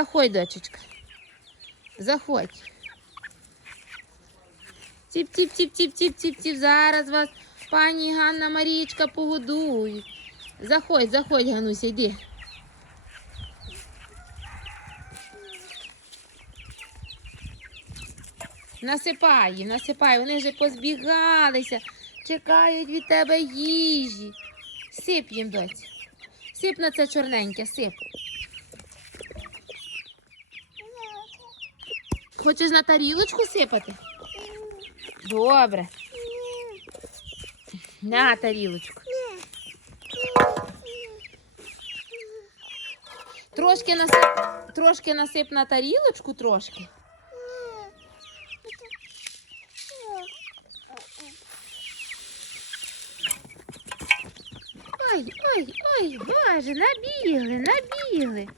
Заходь, дочечка. Заходь. Тіп-тіп-тіп-тіп-тіп-тіп-тіп. Зараз вас пані Ганна Марічка погодує. Заходь, заходь, Гануся, йди. Насипай їм, насипай, вони вже позбігалися, чекають від тебе їжі. Сип їм, доць. Сип на це чорненьке, сип. Хочеш на тарілочку сипати? Добре. На тарілочку. Трошки насип, трошки насип на тарілочку, трошки. Ой, ой, ой, боже, набігли, набігли.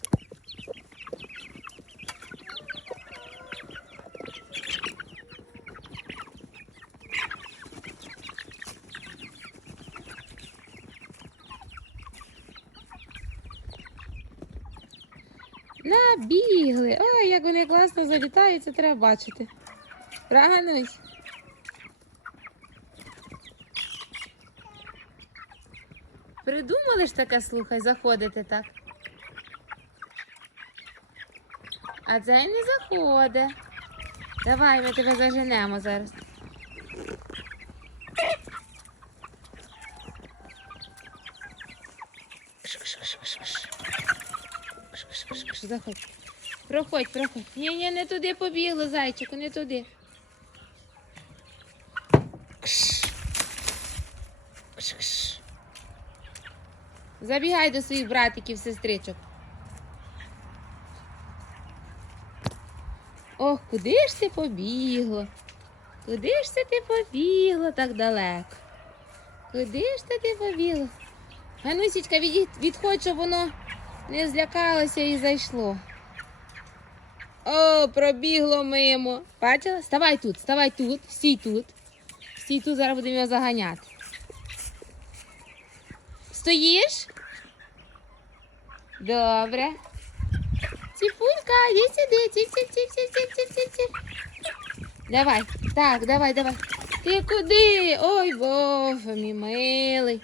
Набігли. Ой, як вони класно залітають, це треба бачити. Праганусь. Придумали ж таке, слухай, заходити так. А цей не заходить. Давай, ми тебе заженемо зараз. Заходь. Проходь, проходь. Ні, ні, не туди побігло, зайчику, не туди. Кш. Кш, кш. Забігай до своїх братиків, сестричок. Ох, куди ж ти побігло? Куди ж це ти побігло так далеко? Куди ж це ти побігло? Ганусічка, відійдь- відходь, щоб воно не злякалося і зайшло. О, пробігло мимо. Бачила? Ставай тут, ставай тут, стій тут. Стій тут, зараз будемо його заганяти. Стоїш? Добре. Ціпулька, є сюди. Ціп, ціп, ціп, ціп, ціп, ціп, ціп, ціп. Давай, так, давай, давай. Ти куди? Ой, Боже, мій милий.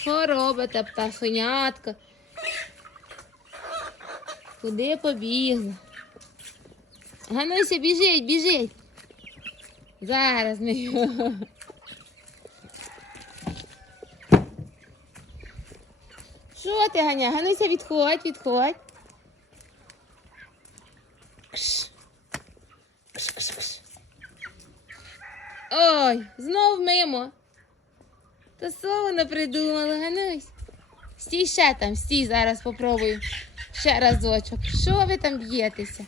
Що робите, пташенятка? Куди побігла? Гануся, біжить, біжить. Зараз ми його. Що ти, Ганя? Гануся, відходь, відходь. Кш. Кш, кш, кш. Ой, знов мимо. Та що вона придумала, Ганусь? Стій ще там, стій, зараз попробую. Ще разочок. Що ви там б'єтеся?